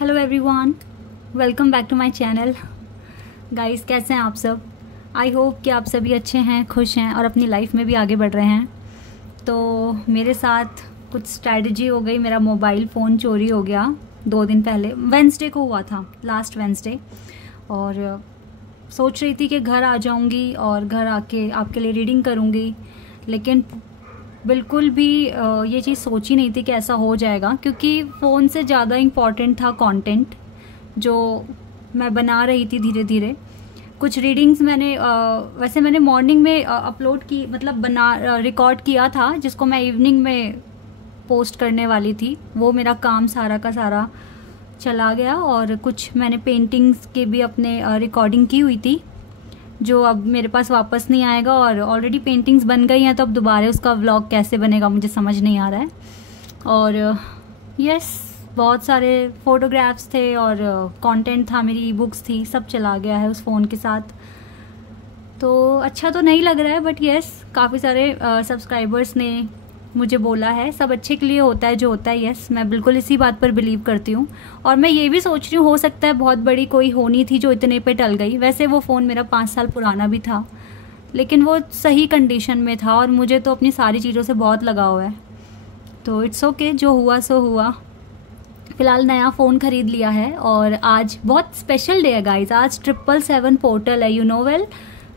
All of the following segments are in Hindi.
Hello everyone, welcome back to my channel. Guys, कैसे हैं आप सब? आई होप कि आप सभी अच्छे हैं, खुश हैं और अपनी लाइफ में भी आगे बढ़ रहे हैं। तो मेरे साथ कुछ स्ट्रैटेजी हो गई। मेरा मोबाइल फ़ोन चोरी हो गया 2 दिन पहले, वेंसडे को हुआ था, लास्ट वेंसडे। और सोच रही थी कि घर आ जाऊंगी और घर आके आपके लिए रीडिंग करूंगी, लेकिन बिल्कुल भी ये चीज़ सोची नहीं थी कि ऐसा हो जाएगा, क्योंकि फ़ोन से ज़्यादा इम्पॉर्टेंट था कंटेंट जो मैं बना रही थी धीरे धीरे। कुछ रीडिंग्स मैंने वैसे मैंने मॉर्निंग में अपलोड की, मतलब रिकॉर्ड किया था, जिसको मैं इवनिंग में पोस्ट करने वाली थी। वो मेरा काम सारा का सारा चला गया। और कुछ मैंने पेंटिंग्स के भी अपने रिकॉर्डिंग की हुई थी, जो अब मेरे पास वापस नहीं आएगा। और ऑलरेडी पेंटिंग्स बन गई हैं, तो अब दोबारा उसका व्लॉग कैसे बनेगा मुझे समझ नहीं आ रहा है। और यस, बहुत सारे फोटोग्राफ्स थे और कंटेंट था, मेरी ई बुक्स थी, सब चला गया है उस फ़ोन के साथ। तो अच्छा तो नहीं लग रहा है, बट यस, काफ़ी सारे सब्सक्राइबर्स ने मुझे बोला है सब अच्छे के लिए होता है जो होता है। यस, मैं बिल्कुल इसी बात पर बिलीव करती हूँ। और मैं ये भी सोच रही हूँ, हो सकता है बहुत बड़ी कोई होनी थी जो इतने पे टल गई। वैसे वो फ़ोन मेरा 5 साल पुराना भी था, लेकिन वो सही कंडीशन में था और मुझे तो अपनी सारी चीज़ों से बहुत लगाव है। तो इट्स ओके, जो हुआ सो हुआ। फ़िलहाल नया फ़ोन ख़रीद लिया है और आज बहुत स्पेशल डे है गाइज। आज 777 पोर्टल है, यू नो वेल।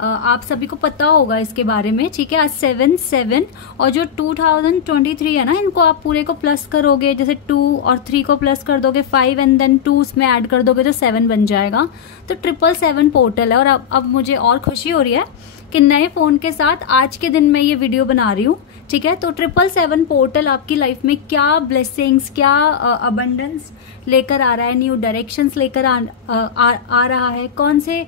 आप सभी को पता होगा इसके बारे में, ठीक है। आज 7 और जो 2023 है ना, इनको आप पूरे को प्लस करोगे, जैसे 2 और 3 को प्लस कर दोगे 5 एंड देन 2 उसमें ऐड कर दोगे तो 7 बन जाएगा। तो 777 पोर्टल है। और अब मुझे और खुशी हो रही है कि नए फ़ोन के साथ आज के दिन मैं ये वीडियो बना रही हूँ, ठीक है। तो 777 पोर्टल आपकी लाइफ में क्या ब्लेसिंग्स, क्या अबंडेंस लेकर आ रहा है, न्यू डायरेक्शंस लेकर आ रहा है, कौन से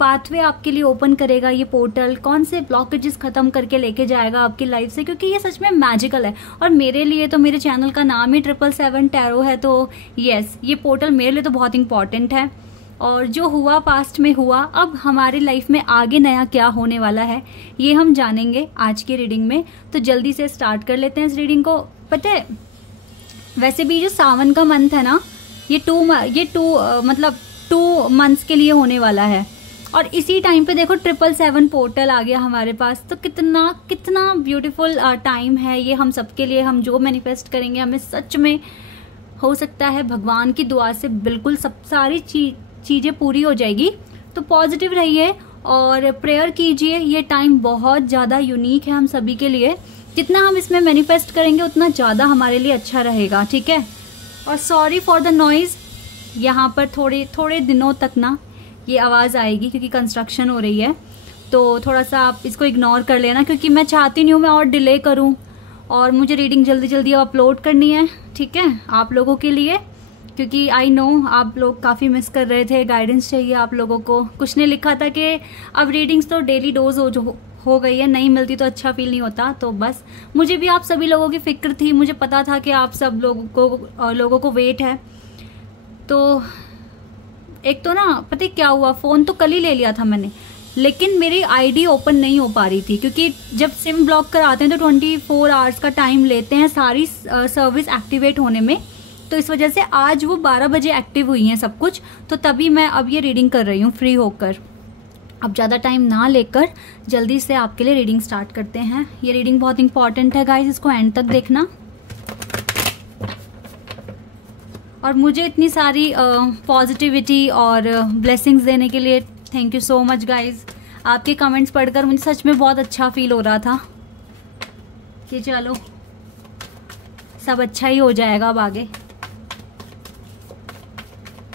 पाथवे आपके लिए ओपन करेगा ये पोर्टल, कौन से ब्लॉकेजेस खत्म करके लेके जाएगा आपकी लाइफ से, क्योंकि ये सच में मैजिकल है। और मेरे लिए तो, मेरे चैनल का नाम ही 777 टैरो है, तो यस, ये पोर्टल मेरे लिए तो बहुत इंपॉर्टेंट है। और जो हुआ पास्ट में हुआ, अब हमारी लाइफ में आगे नया क्या होने वाला है ये हम जानेंगे आज की रीडिंग में। तो जल्दी से स्टार्ट कर लेते हैं इस रीडिंग को। पता है, वैसे भी जो सावन का मंथ है ना, ये 2 मंथ्स के लिए होने वाला है। और इसी टाइम पे देखो 777 पोर्टल आ गया हमारे पास। तो कितना ब्यूटीफुल टाइम है ये हम सबके लिए। हम जो मैनिफेस्ट करेंगे, हमें सच में हो सकता है भगवान की दुआ से बिल्कुल सब सारी चीजें पूरी हो जाएगी। तो पॉजिटिव रहिए और प्रेयर कीजिए। ये टाइम बहुत ज्यादा यूनिक है हम सभी के लिए। जितना हम इसमें मैनिफेस्ट करेंगे उतना ज्यादा हमारे लिए अच्छा रहेगा, ठीक है। और सॉरी फॉर द नॉइज, यहाँ पर थोड़े दिनों तक ना ये आवाज़ आएगी, क्योंकि कंस्ट्रक्शन हो रही है। तो थोड़ा सा आप इसको इग्नोर कर लेना, क्योंकि मैं चाहती नहीं हूँ मैं और डिले करूँ, और मुझे रीडिंग जल्दी जल्दी अपलोड करनी है, ठीक है, आप लोगों के लिए। क्योंकि आई नो आप लोग काफ़ी मिस कर रहे थे, गाइडेंस चाहिए आप लोगों को। कुछ ने लिखा था कि अब रीडिंग्स तो डेली डोज हो गई है, नहीं मिलती तो अच्छा फील नहीं होता। तो बस मुझे भी आप सभी लोगों की फिक्र थी, मुझे पता था कि आप सब लोगों को वेट है। तो एक तो ना, पता है क्या हुआ, फ़ोन तो कल ही ले लिया था मैंने, लेकिन मेरी आईडी ओपन नहीं हो पा रही थी, क्योंकि जब सिम ब्लॉक कराते हैं तो 24 आवर्स का टाइम लेते हैं सारी सर्विस एक्टिवेट होने में। तो इस वजह से आज वो 12 बजे एक्टिव हुई हैं सब कुछ। तो तभी मैं अब ये रीडिंग कर रही हूँ फ्री होकर। अब ज़्यादा टाइम ना लेकर जल्दी से आपके लिए रीडिंग स्टार्ट करते हैं। ये रीडिंग बहुत इंपॉर्टेंट है गाइज, इसको एंड तक देखना। और मुझे इतनी सारी पॉजिटिविटी और ब्लेसिंग्स देने के लिए thank you so much guys. आपके कमेंट्स पढ़कर मुझे सच में बहुत अच्छा फील हो रहा था कि चलो सब अच्छा ही हो जाएगा अब आगे।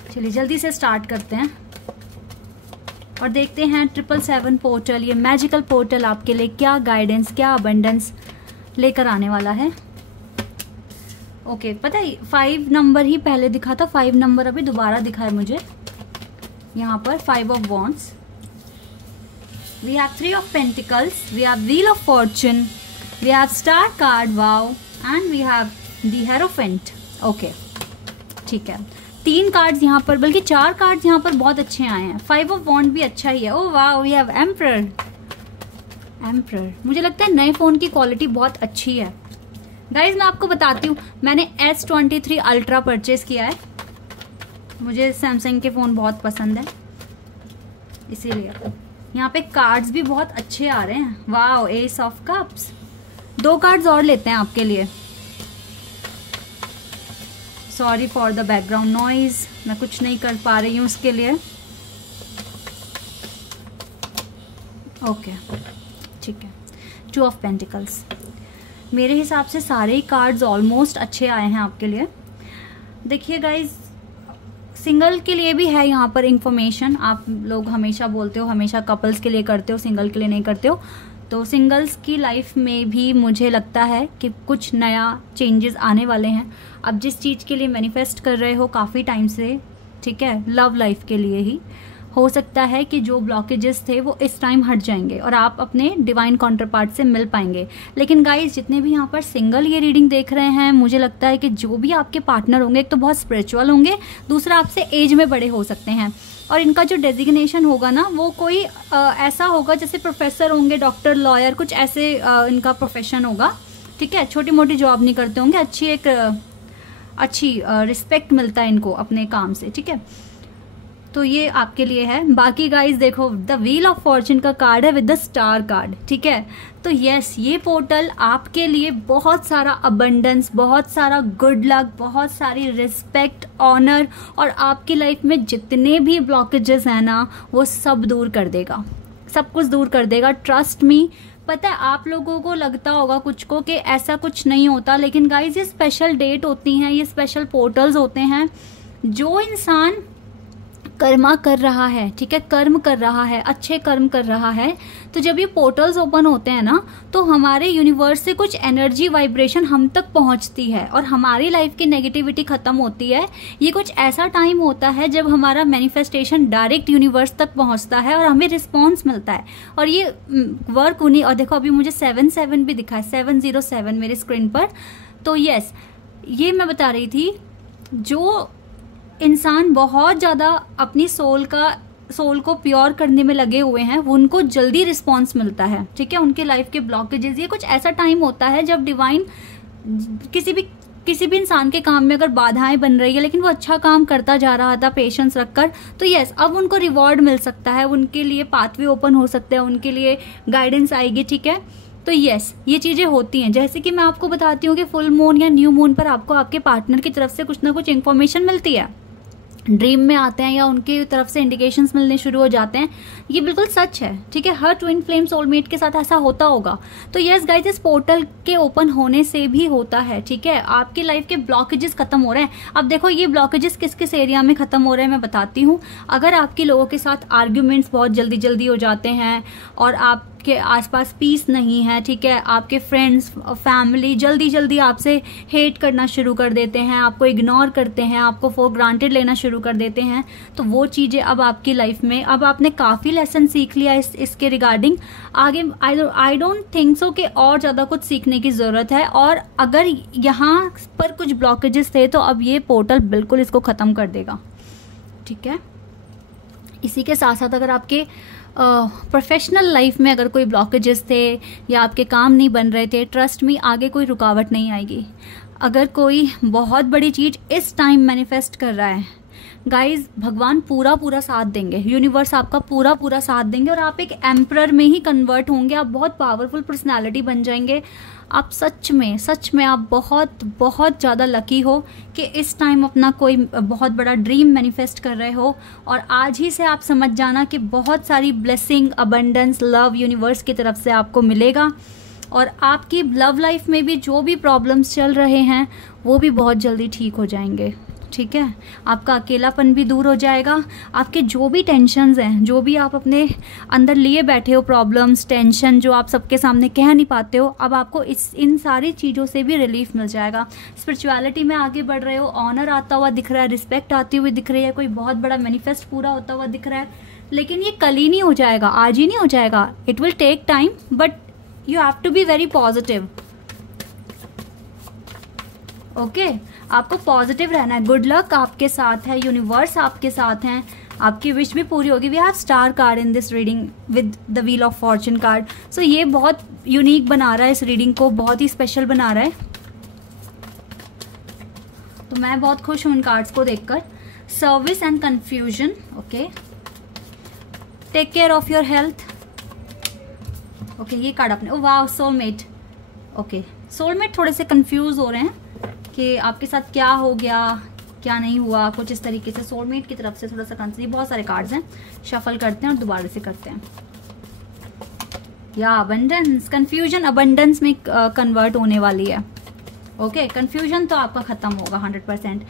चलिए जल्दी से स्टार्ट करते हैं और देखते हैं 777 पोर्टल, ये मैजिकल पोर्टल आपके लिए क्या गाइडेंस, क्या अबंडेंस लेकर आने वाला है। ओके, पता है 5 नंबर ही पहले दिखा था, 5 नंबर अभी दोबारा दिखा है मुझे यहाँ पर। 5 of wands, we have 3 of pentacles, we have wheel of fortune, we have star card, wow, and we have the hierophant. Okay, ठीक है, 3 कार्ड्स यहाँ पर, बल्कि 4 कार्ड्स यहाँ पर बहुत अच्छे आए हैं। 5 ऑफ वॉन्ड भी अच्छा ही है। Oh wow, we have emperor. मुझे लगता है नए फोन की क्वालिटी बहुत अच्छी है। गाइज मैं आपको बताती हूँ, मैंने S23 अल्ट्रा परचेज किया है। मुझे सैमसंग के फ़ोन बहुत पसंद है, इसीलिए। यहाँ पे कार्ड्स भी बहुत अच्छे आ रहे हैं। Wow, S of cups. 2 cards और लेते हैं आपके लिए। Sorry for the background noise, मैं कुछ नहीं कर पा रही हूँ उसके लिए। ओके, ठीक है। 2 ऑफ पेंटिकल्स। मेरे हिसाब से सारे ही कार्ड्स ऑलमोस्ट अच्छे आए हैं आपके लिए। देखिए गाइज, सिंगल के लिए भी है यहाँ पर इंफॉर्मेशन। आप लोग हमेशा बोलते हो, हमेशा कपल्स के लिए करते हो, सिंगल के लिए नहीं करते हो। तो सिंगल्स की लाइफ में भी मुझे लगता है कि कुछ नया चेंजेस आने वाले हैं। अब जिस चीज़ के लिए मैनिफेस्ट कर रहे हो काफ़ी टाइम से, ठीक है, लव लाइफ के लिए ही, हो सकता है कि जो ब्लॉकेजेस थे वो इस टाइम हट जाएंगे और आप अपने डिवाइन काउंटरपार्ट से मिल पाएंगे। लेकिन गाइस, जितने भी यहाँ पर सिंगल ये रीडिंग देख रहे हैं, मुझे लगता है कि जो भी आपके पार्टनर होंगे, एक तो बहुत स्पिरिचुअल होंगे, दूसरा आपसे एज में बड़े हो सकते हैं। और इनका जो डेजिग्नेशन होगा ना, वो कोई ऐसा होगा जैसे प्रोफेसर होंगे, डॉक्टर, लॉयर, कुछ ऐसे इनका प्रोफेशन होगा, ठीक है। छोटी मोटी जॉब नहीं करते होंगे, अच्छी रिस्पेक्ट मिलता है इनको अपने काम से, ठीक है। तो ये आपके लिए है। बाकी गाइस देखो, द व्हील ऑफ फॉर्च्यून का कार्ड है विद द स्टार कार्ड, ठीक है। तो यस, ये पोर्टल आपके लिए बहुत सारा अबंडेंस, बहुत सारा गुड लक, बहुत सारी रिस्पेक्ट, ऑनर और आपकी लाइफ में जितने भी ब्लॉकेजेस हैं ना, वो सब दूर कर देगा, सब कुछ दूर कर देगा। Trust me. पता है, आप लोगों को लगता होगा कुछ को कि ऐसा कुछ नहीं होता, लेकिन गाइज ये स्पेशल डेट होती हैं, ये स्पेशल पोर्टल्स होते हैं। जो इंसान कर्मा कर रहा है, ठीक है, कर्म कर रहा है, अच्छे कर्म कर रहा है, तो जब ये पोर्टल्स ओपन होते हैं ना, तो हमारे यूनिवर्स से कुछ एनर्जी, वाइब्रेशन हम तक पहुंचती है और हमारी लाइफ की नेगेटिविटी खत्म होती है। ये कुछ ऐसा टाइम होता है जब हमारा मैनिफेस्टेशन डायरेक्ट यूनिवर्स तक पहुंचता है और हमें रिस्पॉन्स मिलता है। और ये वर्क उन्हीं, और देखो अभी मुझे 7-7 भी दिखा है, 707 मेरे स्क्रीन पर। तो यस, ये मैं बता रही थी, जो इंसान बहुत ज़्यादा अपनी सोल को प्योर करने में लगे हुए हैं, उनको जल्दी रिस्पॉन्स मिलता है, ठीक है। उनके लाइफ के ब्लॉकेजेस, ये कुछ ऐसा टाइम होता है जब डिवाइन किसी भी इंसान के काम में अगर बाधाएं बन रही है, लेकिन वो अच्छा काम करता जा रहा था पेशेंस रखकर, तो यस, अब उनको रिवॉर्ड मिल सकता है, उनके लिए पाथवे ओपन हो सकते हैं, उनके लिए गाइडेंस आएगी, ठीक है। तो यस, ये चीज़ें होती हैं। जैसे कि मैं आपको बताती हूँ कि फुल मून या न्यू मून पर आपको आपके पार्टनर की तरफ से कुछ ना कुछ इन्फॉर्मेशन मिलती है, ड्रीम में आते हैं या उनकी तरफ से इंडिकेशंस मिलने शुरू हो जाते हैं। ये बिल्कुल सच है, ठीक है। हर ट्विन फ्लेम सोलमेट के साथ ऐसा होता होगा। तो यस गाइस, इस पोर्टल के ओपन होने से भी होता है, ठीक है। आपकी लाइफ के ब्लॉकेजेस खत्म हो रहे हैं। अब देखो, ये ब्लॉकेजेस किस किस एरिया में खत्म हो रहे हैं मैं बताती हूँ। अगर आपके लोगों के साथ आर्ग्यूमेंट्स बहुत जल्दी जल्दी हो जाते हैं और आपके आसपास पीस नहीं है, ठीक है, आपके फ्रेंड्स, फैमिली जल्दी जल्दी आपसे हेट करना शुरू कर देते हैं, आपको इग्नोर करते हैं, आपको फॉर ग्रांटेड लेना शुरू कर देते हैं, तो वो चीज़ें अब आपकी लाइफ में, अब आपने काफ़ी लेसन सीख लिया इसके रिगार्डिंग। आगे आई डोंट थिंक सो कि और ज़्यादा कुछ सीखने की ज़रूरत है। और अगर यहाँ पर कुछ ब्लॉकेजेस थे, तो अब ये पोर्टल बिल्कुल इसको ख़त्म कर देगा, ठीक है। इसी के साथ साथ अगर आपके प्रोफेशनल लाइफ में अगर कोई ब्लॉकेजेस थे या आपके काम नहीं बन रहे थे, ट्रस्ट मी, आगे कोई रुकावट नहीं आएगी। अगर कोई बहुत बड़ी चीज़ इस टाइम मैनिफेस्ट कर रहा है, गाइज भगवान पूरा साथ देंगे, यूनिवर्स आपका पूरा साथ देंगे और आप एक एम्परर में ही कन्वर्ट होंगे। आप बहुत पावरफुल पर्सनालिटी बन जाएंगे। आप सच में आप बहुत ज़्यादा लकी हो कि इस टाइम अपना कोई बहुत बड़ा ड्रीम मैनिफेस्ट कर रहे हो। और आज ही से आप समझ जाना कि बहुत सारी ब्लेसिंग, अबंडेंस, लव यूनिवर्स की तरफ से आपको मिलेगा। और आपकी लव लाइफ में भी जो भी प्रॉब्लम्स चल रहे हैं, वो भी बहुत जल्दी ठीक हो जाएंगे, ठीक है। आपका अकेलापन भी दूर हो जाएगा। आपके जो भी टेंशन्स हैं, जो भी आप अपने अंदर लिए बैठे हो, प्रॉब्लम्स, टेंशन जो आप सबके सामने कह नहीं पाते हो, अब आपको इन सारी चीज़ों से भी रिलीफ मिल जाएगा। स्पिरिचुअलिटी में आगे बढ़ रहे हो, ऑनर आता हुआ दिख रहा है, रिस्पेक्ट आती हुई दिख रही है, कोई बहुत बड़ा मैनिफेस्ट पूरा होता हुआ दिख रहा है। लेकिन ये कल ही नहीं हो जाएगा, आज ही नहीं हो जाएगा। It will take time, but you have to be very positive, okay. आपको पॉजिटिव रहना है। गुड लक आपके साथ है, यूनिवर्स आपके साथ हैं, आपकी विश भी पूरी होगी। We have star card in this reading with the wheel of fortune card. So ये बहुत यूनिक बना रहा है, इस रीडिंग को बहुत ही स्पेशल बना रहा है। तो मैं बहुत खुश हूँ इन कार्ड्स को देखकर। Service and confusion, okay. Take care of your health, okay. ये कार्ड अपने, ओ वाह, सोलमेट, ओके। सोलमेट थोड़े से कंफ्यूज हो रहे हैं कि आपके साथ क्या हो गया, क्या नहीं हुआ, कुछ इस तरीके से सोलमेट की तरफ से थोड़ा सा कंफ्यूज। बहुत सारे कार्ड्स हैं, शफल करते हैं और दोबारा से करते हैं। या अबंडेंस, कंफ्यूजन अबंडेंस में कन्वर्ट होने वाली है, ओके। कंफ्यूजन तो आपका खत्म होगा 100%।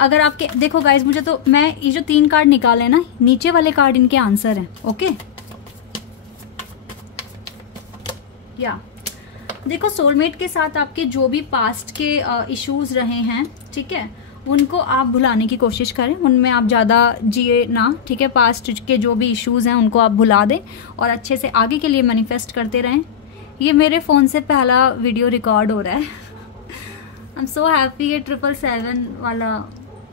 अगर आपके, देखो गाइज, मुझे तो, मैं ये जो 3 कार्ड निकाले ना, नीचे वाले कार्ड इनके आंसर हैं, ओके। या देखो, सोलमेट के साथ आपके जो भी पास्ट के इश्यूज रहे हैं, ठीक है, उनको आप भुलाने की कोशिश करें, उनमें आप ज़्यादा जिए ना, ठीक है। पास्ट के जो भी इश्यूज हैं उनको आप भुला दें और अच्छे से आगे के लिए मैनिफेस्ट करते रहें। ये मेरे फ़ोन से पहला वीडियो रिकॉर्ड हो रहा है। I am so happy. ये 777 वाला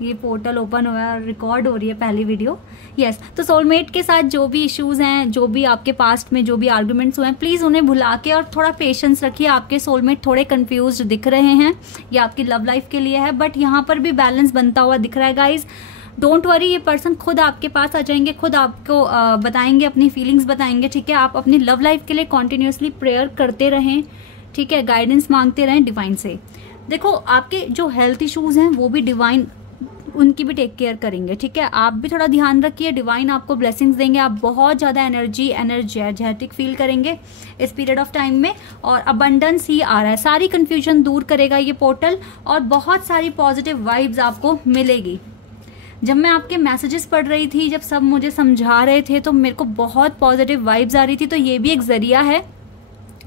ये पोर्टल ओपन हुआ है और रिकॉर्ड हो रही है पहली वीडियो। यस, तो सोलमेट के साथ जो भी इश्यूज हैं, जो भी आपके पास्ट में जो भी आर्गुमेंट्स हुए हैं, प्लीज़ उन्हें भुला के और थोड़ा पेशेंस रखिए। आपके सोलमेट थोड़े कंफ्यूज्ड दिख रहे हैं, ये आपकी लव लाइफ के लिए है, बट यहाँ पर भी बैलेंस बनता हुआ दिख रहा है गाइज। डोंट वरी, ये पर्सन खुद आपके पास आ जाएंगे, खुद आपको बताएंगे, अपनी फीलिंग्स बताएंगे, ठीक है। आप अपनी लव लाइफ के लिए कॉन्टिन्यूसली प्रेयर करते रहें, ठीक है, गाइडेंस मांगते रहें डिवाइन से। देखो, आपके जो हेल्थ इश्यूज हैं वो भी डिवाइन उनकी भी टेक केयर करेंगे, ठीक है। आप भी थोड़ा ध्यान रखिए, डिवाइन आपको ब्लेसिंग्स देंगे। आप बहुत ज़्यादा एनर्जेटिक फील करेंगे इस पीरियड ऑफ टाइम में, और अबंडेंस ही आ रहा है। सारी कंफ्यूजन दूर करेगा ये पोर्टल और बहुत सारी पॉजिटिव वाइब्स आपको मिलेगी। जब मैं आपके मैसेजेस पढ़ रही थी, जब सब मुझे समझा रहे थे, तो मेरे को बहुत पॉजिटिव वाइब्स आ रही थी। तो ये भी एक जरिया है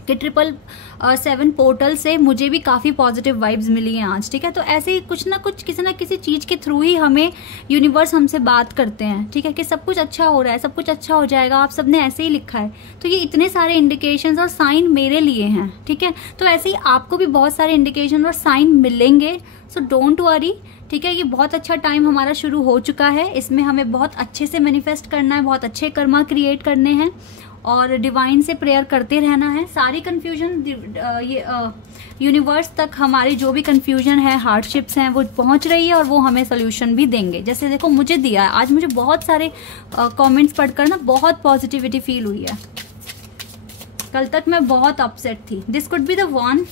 कि 777 पोर्टल से मुझे भी काफ़ी पॉजिटिव वाइब्स मिली हैं आज, ठीक है। तो ऐसे ही कुछ ना कुछ, किसी ना किसी चीज़ के थ्रू ही हमें यूनिवर्स हमसे बात करते हैं, ठीक है, कि सब कुछ अच्छा हो रहा है, सब कुछ अच्छा हो जाएगा। आप सबने ऐसे ही लिखा है, तो ये इतने सारे इंडिकेशंस और साइन मेरे लिए हैं, ठीक है। तो ऐसे ही आपको भी बहुत सारे इंडिकेशन और साइन मिलेंगे, सो डोंट वरी, ठीक है। ये बहुत अच्छा टाइम हमारा शुरू हो चुका है, इसमें हमें बहुत अच्छे से मैनिफेस्ट करना है, बहुत अच्छे कर्मा क्रिएट करने हैं और डिवाइन से प्रेयर करते रहना है। सारी कंफ्यूजन ये यूनिवर्स तक हमारी जो भी कंफ्यूजन है, हार्डशिप्स हैं, वो पहुंच रही है और वो हमें सोल्यूशन भी देंगे। जैसे देखो, मुझे दिया है आज, मुझे बहुत सारे कमेंट्स पढ़कर ना बहुत पॉजिटिविटी फील हुई है। कल तक मैं बहुत अपसेट थी। This could be the one.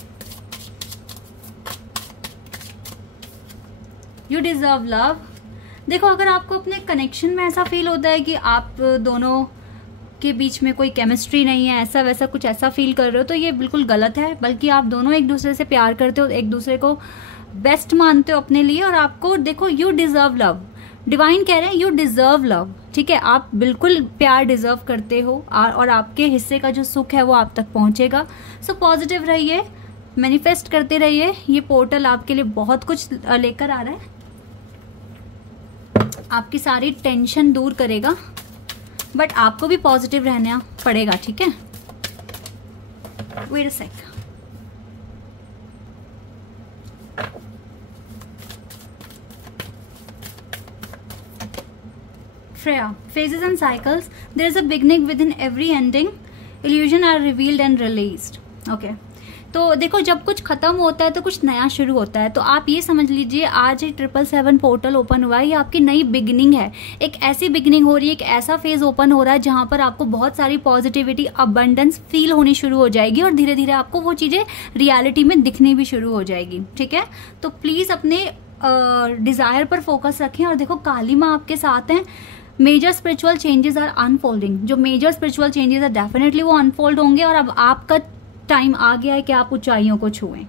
You deserve love. देखो, अगर आपको अपने कनेक्शन में ऐसा फील होता है कि आप दोनों के बीच में कोई केमिस्ट्री नहीं है, ऐसा वैसा कुछ ऐसा फील कर रहे हो, तो ये बिल्कुल गलत है। बल्कि आप दोनों एक दूसरे से प्यार करते हो, एक दूसरे को बेस्ट मानते हो अपने लिए, और आपको देखो, यू डिजर्व लव। डिवाइन कह रहे हैं यू डिजर्व लव, ठीक है। आप बिल्कुल प्यार डिजर्व करते हो और आपके हिस्से का जो सुख है वो आप तक पहुंचेगा। सो पॉजिटिव रहिए, मैनिफेस्ट करते रहिए। ये पोर्टल आपके लिए बहुत कुछ लेकर आ रहा है, आपकी सारी टेंशन दूर करेगा, बट आपको भी पॉजिटिव रहना पड़ेगा, ठीक है। Wait a sec. Freya, phases and cycles. There is a beginning within every ending. Illusion are revealed and released. Okay. तो देखो, जब कुछ खत्म होता है तो कुछ नया शुरू होता है। तो आप ये समझ लीजिए, आज 777 पोर्टल ओपन हुआ है, ये आपकी नई बिगिनिंग है। एक ऐसी बिगिनिंग हो रही है, एक ऐसा फेज ओपन हो रहा है जहां पर आपको बहुत सारी पॉजिटिविटी, अबंडेंस फील होनी शुरू हो जाएगी और धीरे धीरे आपको वो चीजें रियलिटी में दिखनी भी शुरू हो जाएगी, ठीक है। तो प्लीज अपने डिजायर पर फोकस रखें। और देखो, काली माँ आपके साथ हैं। Major spiritual changes are unfolding. जो मेजर स्पिरिचुअल चेंजेस है डेफिनेटली वो अनफोल्ड होंगे और अब आपका टाइम आ गया है कि आप ऊंचाइयों को छुएं,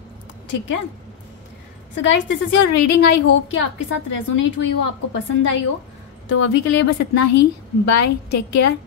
ठीक है। So guys, this is your reading. I hope कि आपके साथ रेजोनेट हुई हो, आपको पसंद आई हो। तो अभी के लिए बस इतना ही। Bye, take care.